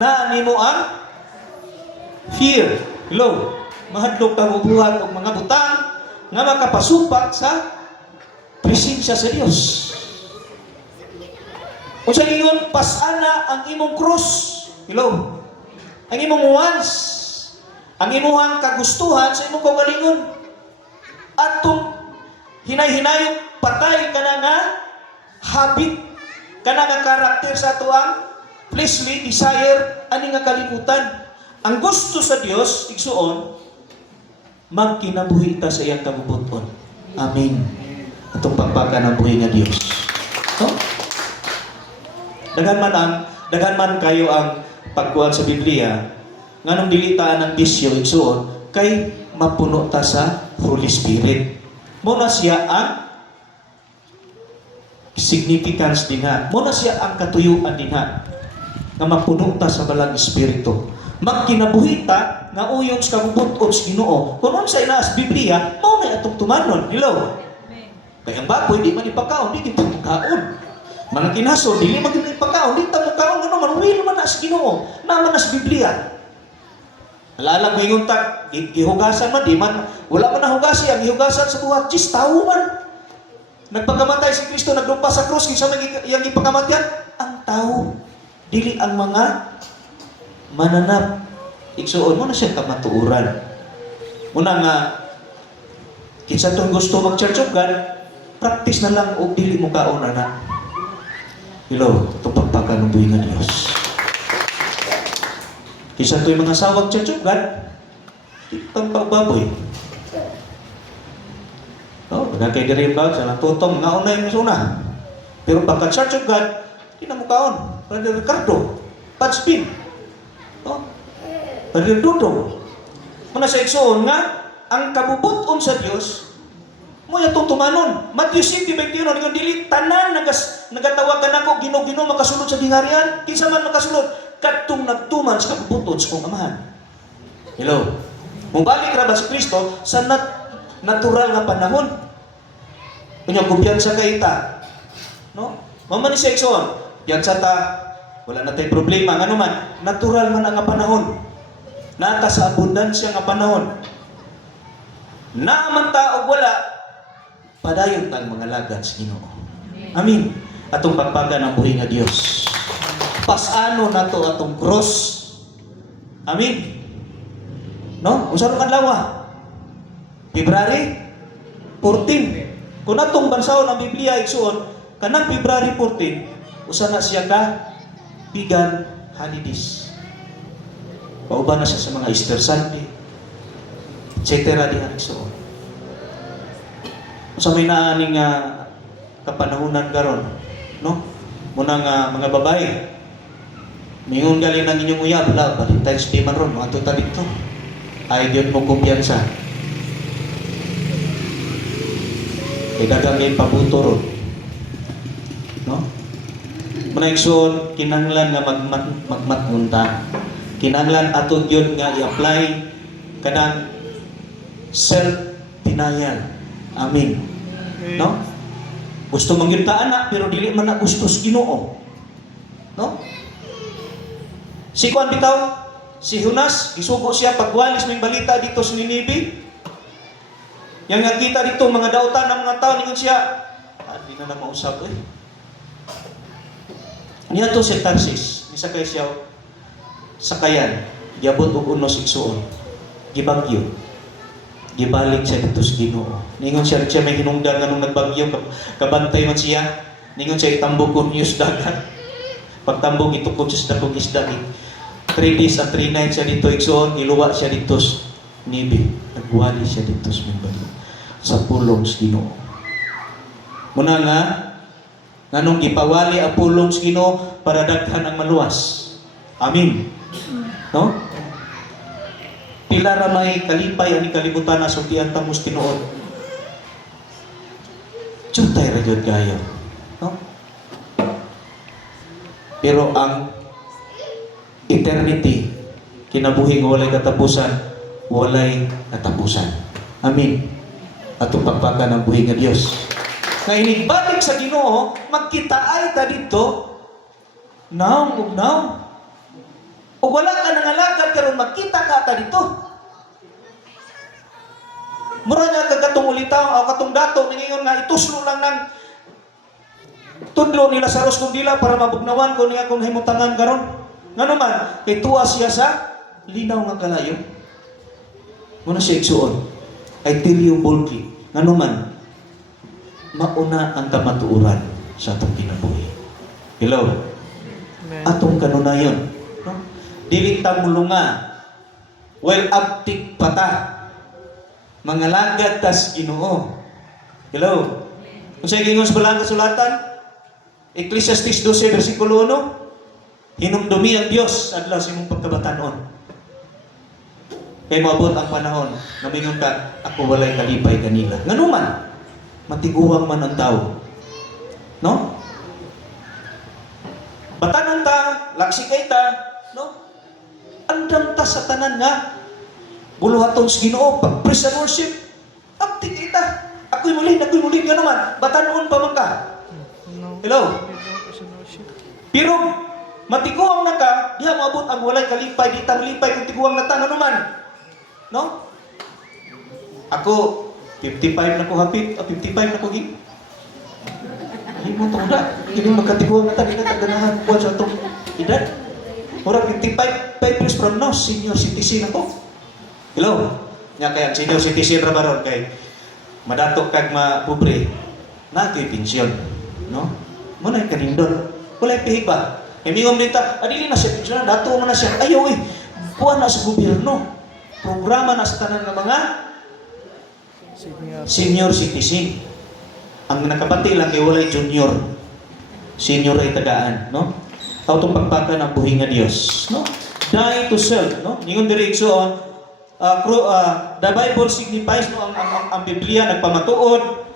na nimo ang fear. Hello, mahadlok ka bubuhat og mga butang nga makapasupat sa presensya sa Dios. Unsa ningon pasana ang imong cross. Hello. Ang imong wants, ang imong kagustuhan sa imong kaugalingon. Atong hinay-hinayong patay kana nga habit, kana nga karakter sa ato ang fleshly desire ani nga kalibutan. Ang gusto sa Dios igsuon magkinabuhi ta sa iyang kabubuton. Amen. Atong pagpaka ng buhi nga Dios. No? Daghan man kayo ang pagkuhan sa Biblia nganong dilitaan ng bisyo igsuon kay mapuno ta sa Holy Spirit. Muna siya ang significance dinha. Muna siya ang katuyuan dinha nga mapuno ta sa balang espiritu. Magkinabuhi ta nga uyon sa kabubuton sa Ginoo. Kung unsa inaas Biblia, mao na atong tumanon. Hello. Kaya ang baboy di man ipakaon, di kita mukaon. Mga kinaso, dili man ipakaon, di ta mukaon ano man will man na sa Ginoo, naman na sa Biblia. Alala ko yung tag, gihugasan man, di man, wala man nahugasi, ang gihugasan sa buhat, chis, tao man. Nagpagamatay si Kristo, naglupa sa krus, kinsa man yung ipagamatyan? Ang tao, dili ang mga mananap. Igsuon mo na siya kamatuuran. Muna nga, kinsa itong gusto mag-church of God, practice na lang o dili mo kaon na. Hello, itong pagpaka ng buhay nga Diyos. Kinsa itong mga sawag church of God, itong pagbaboy. No, magkakay diri ba sa natutong nga unay mo suna. Pero pagka church of God, di na mo kaon. Brother Ricardo, Patspin. No? Brother Dudong. Muna sa igsoon nga, ang kabubuton sa Dios, mo itong tumanon. Matthew 7:21, yung dili tanan nagatawagan ako, Ginoo makasulod sa dingarian. Kinsa man makasulod, kadtong nagtuman sa kabubuton sa kong amahan. Hello. Mubalik ra ba si Kristo sa natural nga panahon. Kunya kumpiyansa kay ta. No? Mama ni Sekson, kumpiyansa ta, wala na tayong problema, ngano man, natural man ang panahon. Nata sa abundansya nga panahon. Naaman ta og wala, padayon tang mga lagad sa Ginoo. Amin. Atong pagpaga ng buhi nga Dios. Pasano nato atong cross. Amin. No? Unsa ro kadlaw? February 14. Kung atong bansahon ang Biblia igsuon, kanang February 14, usa na siya ka pagan holidays. Pauban na siya sa mga Easter Sunday, etc. diha igsuon. Sa may naaning kapanahunan karon, no? Muna nga mga babae, mingon galing ng inyong uyab, Valentine's Day man ron, mga tuta dito. Ay, yun mo kumpiyansa. Kaya dagang pabuto ron. No? Muna igsoon, kinanglan nga magmatmunta. Kinanglan ato yun nga i-apply kanang self-denial. Amin. No? Gusto mangyud ta anak pero dili man na gustos Ginoo. No? Si Juan bitaw, si Jonas, gisugo siya pagwalis may balita dito sa Ninibe. Yang nakita dito mga dautan ng mga tao ningon siya, di na mausap eh. Niya to si Tarsis, ni sakay siya sakayan, giabot og unos igsuon. Gibagyo. Gibalik siya dito sa Ginoo. Ningon siya may hinungdan nga nung nagbagyo, kabantay man siya. Ningon siya itambog ko news dagat. Pagtambog itukod siya sa dakong isda. 3 days and 3 nights siya dito igsoon, iluwa siya dito sa Nibe. Nagwali siya dito sa Mimbali. Sa pulong sa Ginoo. Muna nga, nganong gipawali ang pulong sa Ginoo para daghan ang maluwas. Amin. No? Pila ra may kalipay ani kalibutan na sultian tamos tinuod. Juntay ra gyud kayo. No? Pero ang eternity, kinabuhi nga walay katapusan, walay katapusan. Amin. Atong pagpaka ng buhi nga Dios. Nga inigbalik sa Ginoo, magkita ay ta dito, naong ug naong. O wala ka nangalagad karon magkita ka ta dito. Mura nga kagatong ulitaw o katong dato ningon nga ituslo lang ng tudlo ni Lazarus kung dila para mabugnawan ko niya kung himutangan karon. Ngano man kay tuwa siya sa linaw nga kalayo. Muna siya igsuon. Ay tiliw bulki. Ngano man mauna ang kamatuoran sa atong kinabuhi. Hello. Atong kanunayon. No? Dili ta mulunga. Well aptik pata. Mga lagad tas Ginoo. Hello. Kung sa gingon sa balang kasulatan, Ecclesiastes 12 versikulo 1, hinumdumi ang Dios adlaw sa imong pagkabatanon. Kay moabot ang panahon, namingon ka, ako walay kalipay kanila. Ngano man, matiguang man ang tao. No? Batanon ta, laksikay ta, no? Andam ta sa tanan nga, buluhaton sa Ginoo, pag-praise and worship, aktik kita. Ako'y muli, ngano man, batanon pa man ka. Hello? Pero, matiguang na ka, diha maabot ang walay kalipay, di ta malipay kung tiguang na ta, ano man? No? Ako, 55 na ko hapit, 55 na ko gig. Ay mo itong na, hindi magkatiguang na ta, di na taganahan ko sa itong edad. Mura 55 years from now, senior citizen ako. Hello? Nga kaya, senior citizen ra baron kay madatok kag mapobre, nato'y pensyon. No? Muna yung kanindon. Wala yung pihiba. E mingom dito, adili na siya pensyon, dato mo na siya. Ayaw kuha na sa gobyerno. Programa na sa tanan ng mga senior citizen. Ang nakabati lang ay walay junior. Senior ay tagaan, no? Itong pagpaka ng buhi nga Dios, no? Die to self, no? Ningon diretso on, the Bible signifies no ang Biblia nagpamatuod